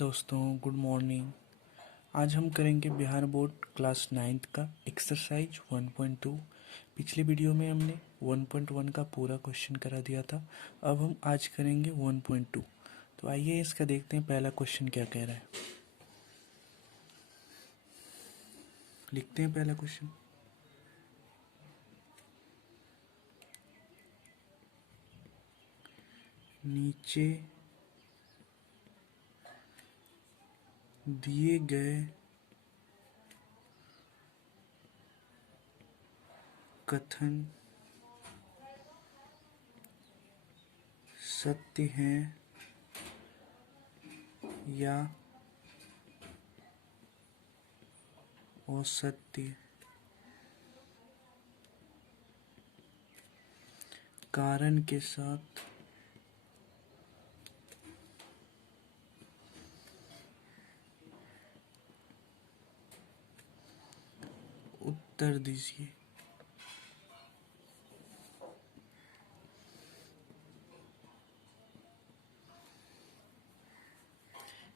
दोस्तों, good morning. आज हम करेंगे बिहार बोर्ड क्लास 9th का एक्सरसाइज 1.2। पिछले वीडियो में हमने 1.1 का पूरा क्वेश्चन करा दिया था। अब हम आज करेंगे 1.2। तो आइए इसका देखते हैं पहला क्वेश्चन क्या कह रहा है। लिखते हैं पहला क्वेश्चन। नीचे दिए गए कथन सत्य हैं या असत्य, कारण के साथ उत्तर दीजिए।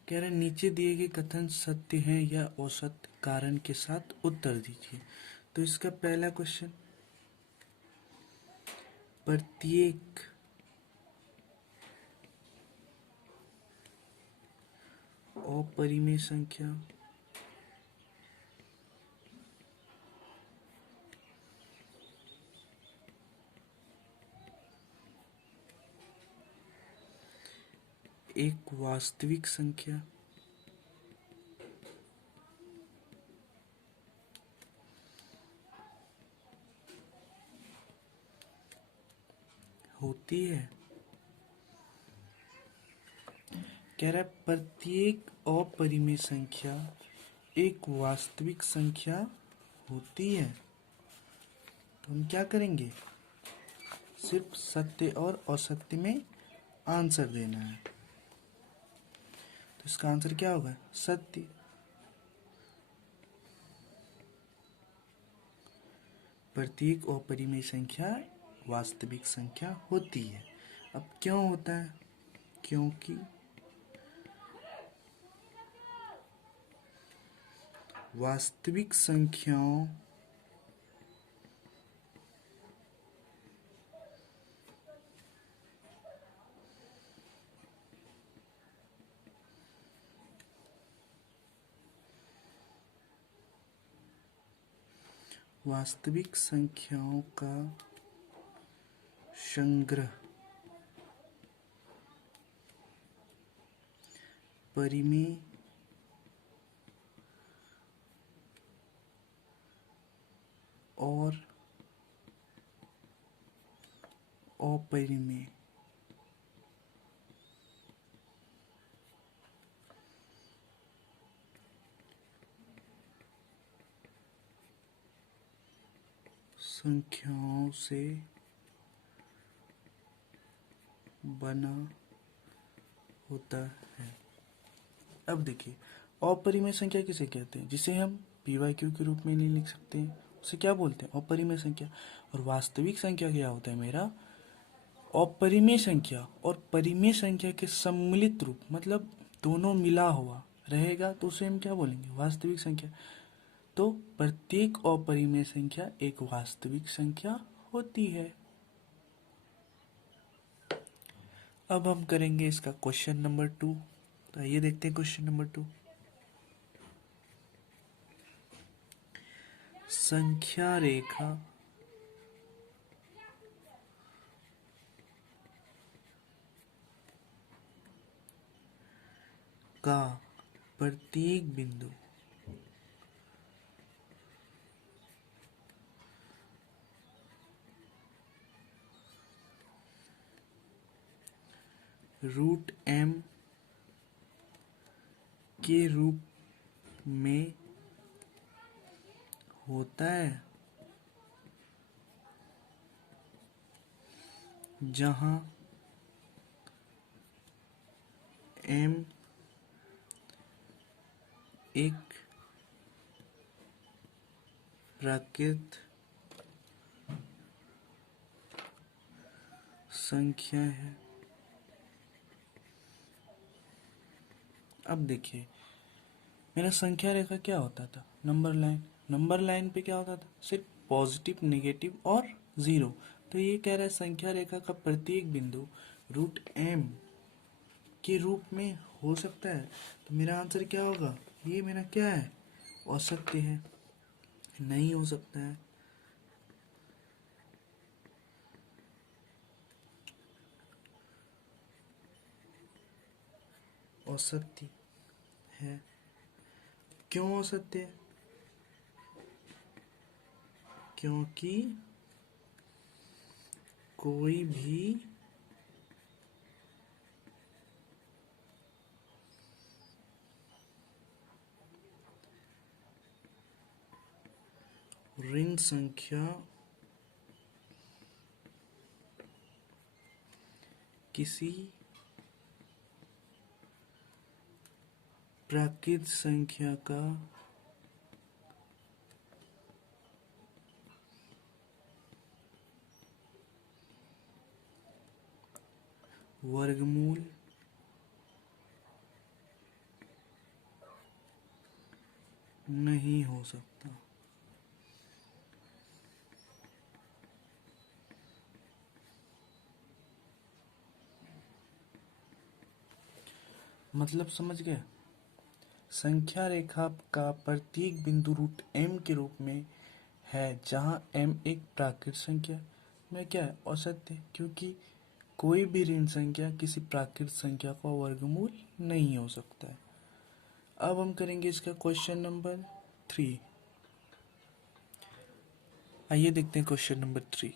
कह रहे नीचे दिए गए कथन सत्य हैं या असत्य, कारण के साथ उत्तर दीजिए। तो इसका पहला क्वेश्चन, प्रत्येक अपरिमेय संख्या एक वास्तविक संख्या होती है। कह रहा है प्रत्येक अपरिमेय संख्या एक वास्तविक संख्या होती है। तो हम क्या करेंगे, सिर्फ सत्य और असत्य में आंसर देना है। तो इसका आंसर क्या होगा, सत्य। प्रत्येक अपरिमेय संख्या वास्तविक संख्या होती है। अब क्यों होता है, क्योंकि वास्तविक संख्याओं वास्तविक संख्याओं का संग्रह परिमेय और अपरिमेय संख्याओं से बना होता है। अब देखिए, अपरिमेय संख्या किसे कहते हैं, जिसे हम पी/क्यू के रूप में नहीं लिख सकते हैं, उसे क्या बोलते हैं, अपरिमेय संख्या। और वास्तविक संख्या क्या होता है मेरा, अपरिमेय संख्या और परिमेय संख्या के सम्मिलित रूप, मतलब दोनों मिला हुआ रहेगा तो उसे हम क्या बोलेंगे, वास्तविक संख्या। तो प्रत्येक अपरिमेय संख्या एक वास्तविक संख्या होती है। अब हम करेंगे इसका क्वेश्चन नंबर 2। तो आइए देखते हैं क्वेश्चन नंबर 2। संख्या रेखा का प्रत्येक बिंदु √m के रूप में होता है, जहां m एक प्राकृत संख्या है अब देखिए, मेरा संख्या रेखा क्या होता था? नंबर लाइन पे क्या होता था? सिर्फ पॉजिटिव, नेगेटिव और जीरो। तो ये कह रहा है संख्या रेखा का प्रत्येक बिंदु रूट एम के रूप में हो सकता है। तो मेरा आंसर क्या होगा? ये मेरा क्या है? औसत्य है। नहीं हो सकता है। औसत्य है। क्यों औसत्य है? क्योंकि कोई भी ऋण संख्या किसी प्राकृत संख्या का वर्गमूल नहीं हो सकता। मतलब समझ गए? संख्या रेखा का प्रत्येक बिंदु रूट एम के रूप में है, जहां एम एक प्राकृत संख्या में क्या है? औसत है। क्योंकि कोई भी ऋण संख्या किसी प्राकृत संख्या का वर्गमूल नहीं हो सकता है। अब हम करेंगे इसका क्वेश्चन नंबर 3। आइए देखते हैं क्वेश्चन नंबर 3।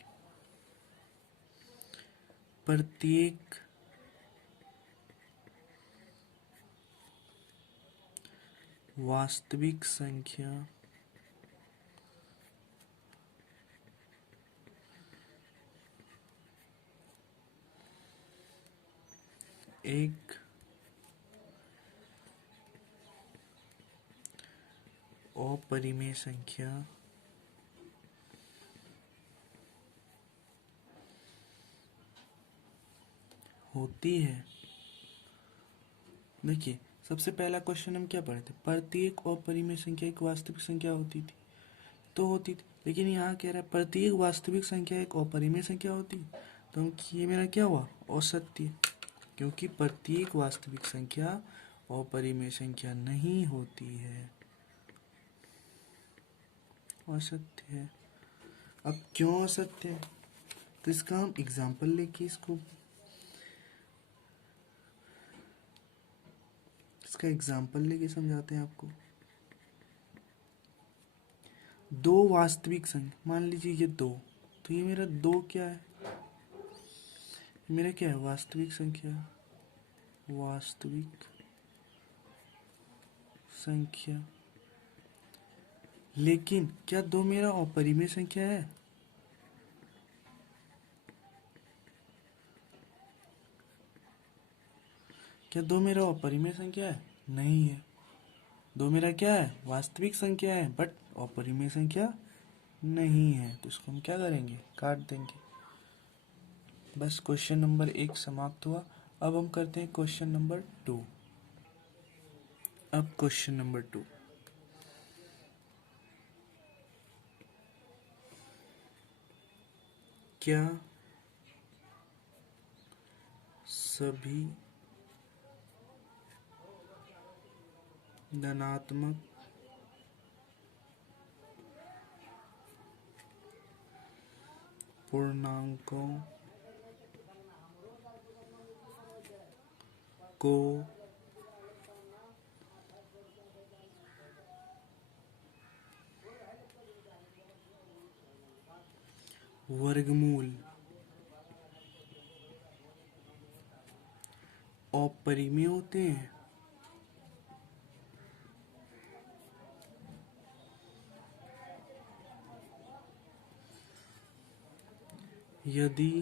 प्रत्येक वास्तविक संख्या एक अपरिमेय संख्या होती है। देखिए, सबसे पहला क्वेश्चन हम क्या पढ़े थे? प्रत्येक अपरिमेय संख्या एक वास्तविक संख्या होती थी, तो होती थी। लेकिन यहाँ कह रहा है प्रत्येक वास्तविक संख्या एक अपरिमेय संख्या होती। तो हम ये मेरा क्या हुआ? औसत्य। क्योंकि प्रत्येक वास्तविक संख्या अपरिमेय संख्या नहीं होती है, असत्य है। अब क्यों असत्य है? तो इसका हम एग्जाम्पल लेके इसका एग्जाम्पल लेके समझाते हैं आपको। दो वास्तविक संख्या, मान लीजिए ये दो, तो ये मेरा दो क्या है? मेरा क्या है? वास्तविक संख्या। वास्तविक संख्या। लेकिन क्या दो मेरा अपरिमेय संख्या है? क्या दो मेरा अपरिमेय संख्या है? नहीं है। दो मेरा क्या है? वास्तविक संख्या है, बट अपरिमेय संख्या नहीं है। तो इसको हम क्या करेंगे? काट देंगे। बस क्वेश्चन नंबर 1 समाप्त हुआ। अब हम करते हैं क्वेश्चन नंबर 2। अब क्वेश्चन नंबर 2, क्या सभी धनात्मक पूर्णांकों को वर्गमूल अपरिमेय होते हैं? यदि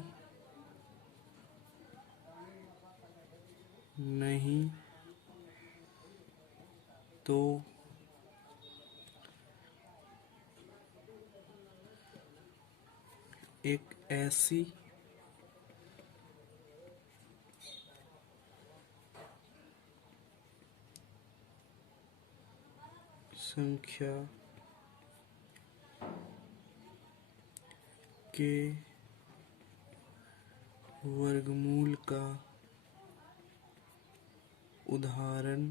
नहीं तो एक ऐसी संख्या के वर्गमूल का उदाहरण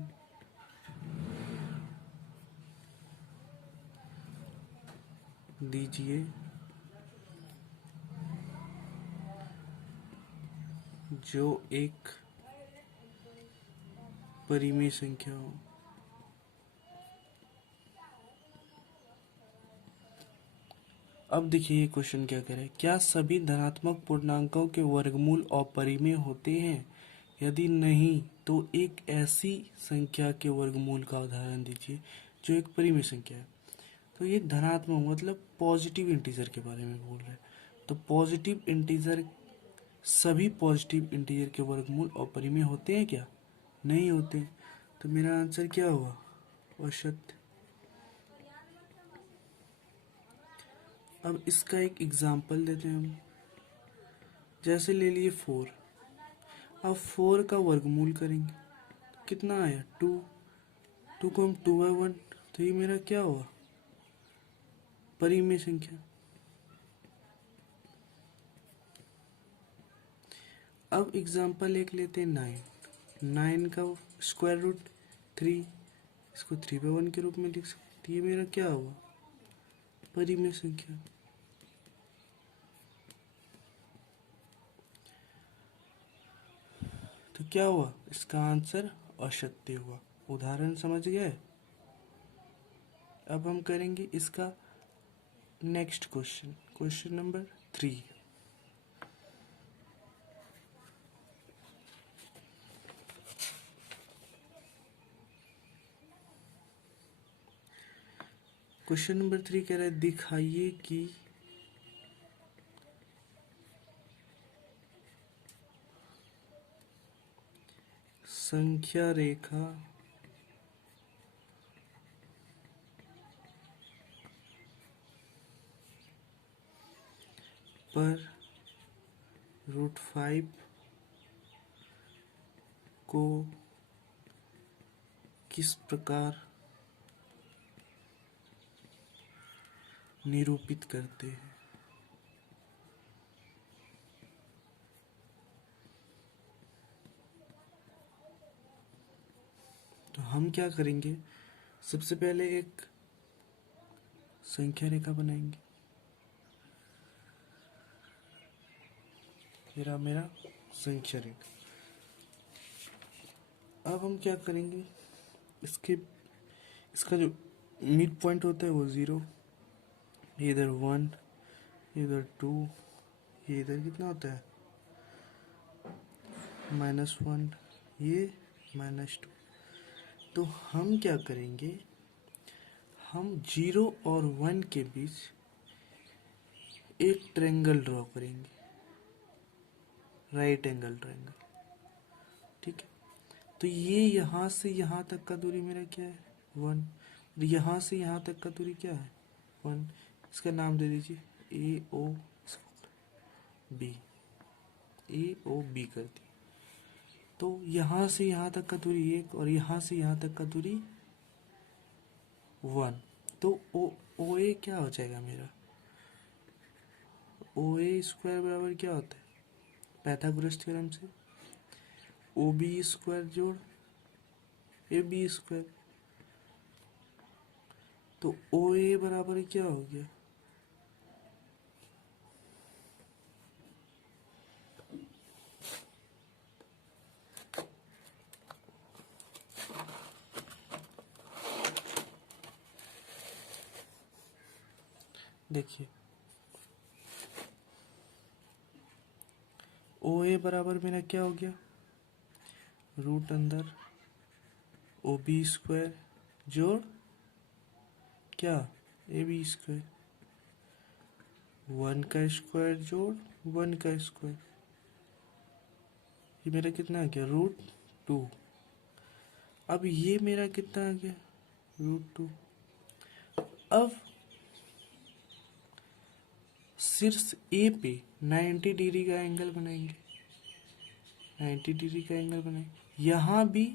दीजिए जो एक परिमेय संख्या हो। अब देखिए ये क्वेश्चन क्या करे, क्या सभी धनात्मक पूर्णांकों के वर्गमूल अपरिमेय होते हैं? यदि नहीं तो एक ऐसी संख्या के वर्गमूल का उदाहरण दीजिए जो एक परिमेय संख्या है। तो ये धनात्मक मतलब पॉजिटिव इंटीजर के बारे में बोल रहे हैं। तो पॉजिटिव इंटीजर, सभी पॉजिटिव इंटीजर के वर्गमूल अपरिमेय होते हैं क्या? नहीं होते। तो मेरा आंसर क्या हुआ? असत्य। अब इसका एक एग्जाम्पल देते हैं हम। जैसे ले लिए 4। अब 4 का वर्गमूल करेंगे तो कितना आया? 2। 2 को हम 2/1, तो ये मेरा क्या हुआ? परिमेय संख्या। अब एग्जाम्पल एक लेते हैं 9। 9 का स्क्वायर रूट 3, इसको 3/1 के रूप में लिख सकते। ये मेरा क्या हुआ? परिमेय संख्या। तो क्या हुआ? इसका आंसर असत्य हुआ। उदाहरण समझ गए? अब हम करेंगे इसका next question, question number 3। Question number 3 कह रहा है दिखाइए कि संख्या रेखा पर √5 को किस प्रकार निरूपित करते हैं। तो हम क्या करेंगे, सबसे पहले एक संख्या रेखा बनाएंगे। मेरा संख्या रेखा। अब हम क्या करेंगे, इसका जो मिड पॉइंट होता है वो 0, इधर 1, इधर 2, ये इधर कितना होता है? -1, ये -2। तो हम क्या करेंगे, हम 0 और 1 के बीच एक ट्रायंगल ड्रॉ करेंगे, राइट एंगल ट्रायंगल। ठीक है। तो ये यहाँ से यहाँ तक का दूरी मेरा क्या है? 1। और यहाँ से यहाँ तक का दूरी क्या है? 1। इसका नाम दे दीजिए AOB। AOB कर दी। तो यहाँ से यहाँ तक का दूरी 1 और यहाँ से यहाँ तक का दूरी 1। तो OA क्या हो जाएगा मेरा? OA स्क्वायर बराबर क्या होता है पाइथागोरस थ्योरम से? OB स्क्वायर जोड़ AB स्क्वायर। तो OA बराबर क्या हो गया? देखिए OA बराबर मेरा क्या हो गया? रूट अंदर OB स्क्वायर जोड़ क्या? AB square. 1 का स्क्वायर जोड़ 1 का स्क्वायर। ये मेरा कितना आ गया? √2। अब ये मेरा कितना आ गया? √2। अब शीर्ष ए पे 90 डिग्री का एंगल बनाएंगे। 90 डिग्री का एंगल बनाएंगे। यहाँ भी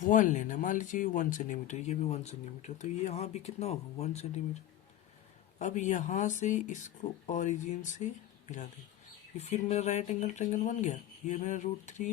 वन लेना, मान लीजिए 1 सेंटीमीटर, ये भी 1 सेंटीमीटर, तो ये यहाँ भी कितना होगा 1 सेंटीमीटर। अब यहाँ से इसको ओरिजिन से मिला दें, ये फिर मेरा राइट एंगल ट्रायंगल बन गया। ये मेरा √3 है।